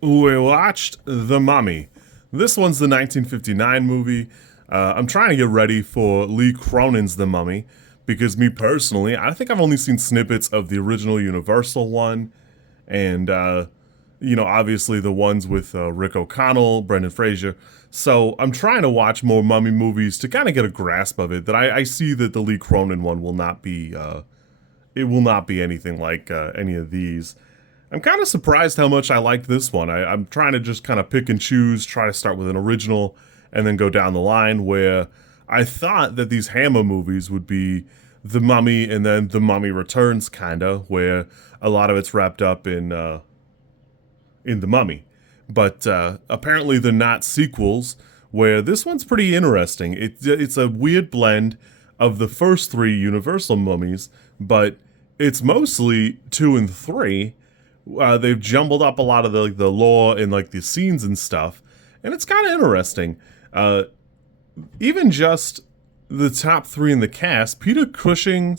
We watched The Mummy. This one's the 1959 movie. I'm trying to get ready for Lee Cronin's The Mummy because me personally, I think I've only seen snippets of the original Universal one and, obviously the ones with Rick O'Connell, Brendan Fraser. So I'm trying to watch more Mummy movies to kind of get a grasp of it. That I see that the Lee Cronin one will not be, it will not be anything like any of these. I'm kind of surprised how much I liked this one. I'm trying to just kind of pick and choose, try to start with an original, and then go down the line where I thought that these Hammer movies would be The Mummy and then The Mummy Returns, kind of, where a lot of it's wrapped up in The Mummy. But apparently they're not sequels, where this one's pretty interesting. It's a weird blend of the first three Universal mummies, but it's mostly 2 and 3. They've jumbled up a lot of the lore and like the scenes and stuff, and it's kind of interesting. Even just the top 3 in the cast: Peter Cushing,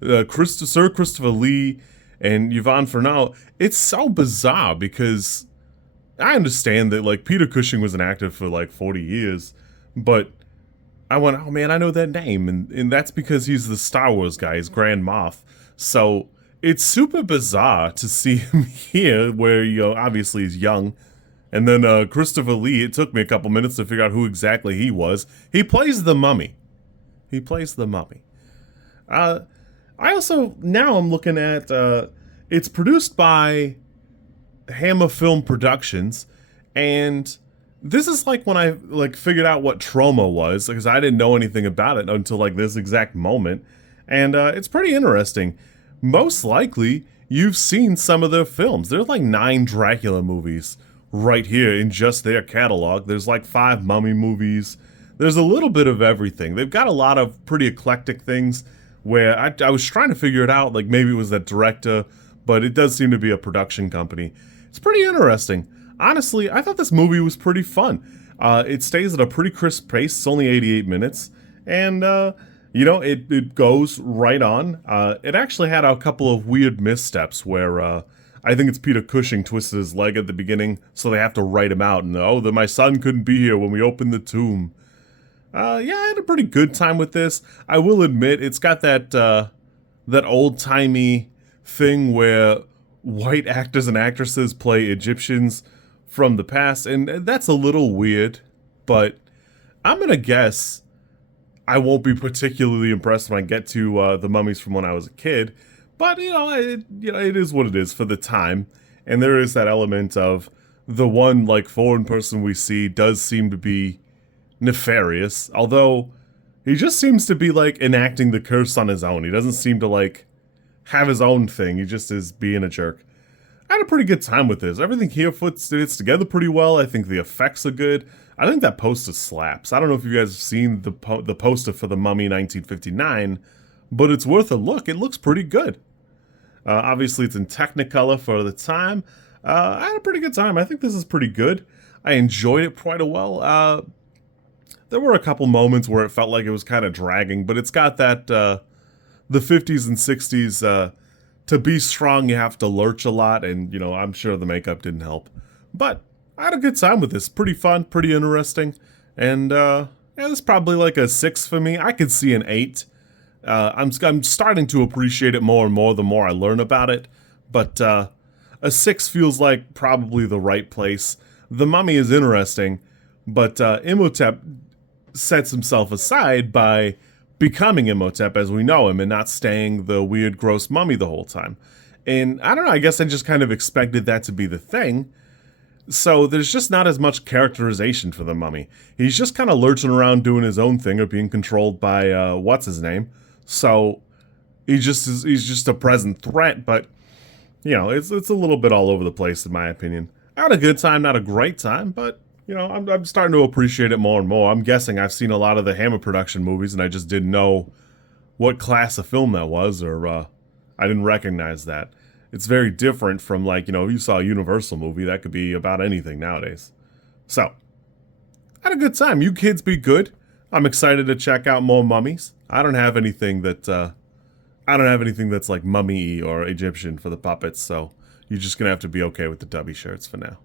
Sir Christopher Lee, and Yvonne Furneaux. It's so bizarre because I understand that like Peter Cushing was an actor for like 40 years, but I went, oh man, I know that name, and that's because he's the Star Wars guy, he's Grand Moff. So it's super bizarre to see him here, where obviously he's young, and then Christopher Lee. It took me a couple minutes to figure out who exactly he was. He plays the Mummy. He plays the Mummy. I also now I'm looking at it's produced by Hammer Film Productions, and this is like when I like figured out what Trauma was, because I didn't know anything about it until like this exact moment, and it's pretty interesting. Most likely you've seen some of their films. There's like 9 Dracula movies right here in just their catalog. There's like 5 Mummy movies. There's a little bit of everything. They've got a lot of pretty eclectic things where I was trying to figure it out, like maybe it was that director, but it does seem to be a production company. It's pretty interesting. Honestly, I thought this movie was pretty fun. It stays at a pretty crisp pace. It's only 88 minutes, and it goes right on. It actually had a couple of weird missteps where I think it's Peter Cushing twisted his leg at the beginning, so they have to write him out. And my son couldn't be here when we opened the tomb. I had a pretty good time with this. I will admit, it's got that old timey thing where white actors and actresses play Egyptians from the past, and that's a little weird, but I'm gonna guess I won't be particularly impressed when I get to the mummies from when I was a kid. But it is what it is for the time, and there is that element of the one like foreign person we see does seem to be nefarious, although he just seems to be like enacting the curse on his own. He doesn't seem to like have his own thing. He just is being a jerk. I had a pretty good time with this. Everything here fits together pretty well. I think the effects are good. I think that poster slaps. I don't know if you guys have seen the poster for The Mummy 1959, but it's worth a look. It looks pretty good. Obviously, it's in Technicolor for the time. I had a pretty good time. I think this is pretty good. I enjoyed it quite a well. There were a couple moments where it felt like it was kind of dragging, but it's got that the 50s and 60s. To be strong, you have to lurch a lot, and, I'm sure the makeup didn't help. But I had a good time with this. Pretty fun, pretty interesting, and, this is probably like a 6 for me. I could see an 8. I'm starting to appreciate it more and more the more I learn about it, but a 6 feels like probably the right place. The Mummy is interesting, but Imhotep sets himself aside by becoming Imhotep as we know him and not staying the weird, gross mummy the whole time. And I don't know, I guess I just kind of expected that to be the thing. So there's just not as much characterization for the mummy. He's just kind of lurching around doing his own thing or being controlled by, what's his name. So he's just a present threat, but, it's a little bit all over the place in my opinion. I had a good time, not a great time, but I'm starting to appreciate it more and more. I'm guessing I've seen a lot of the Hammer production movies, and I just didn't know what class of film that was, or I didn't recognize that. It's very different from, like, if you saw a Universal movie, that could be about anything nowadays. So, I had a good time. You kids be good. I'm excited to check out more mummies. I don't have anything that's like mummy or Egyptian for the puppets, so you're just gonna have to be okay with the dubby shirts for now.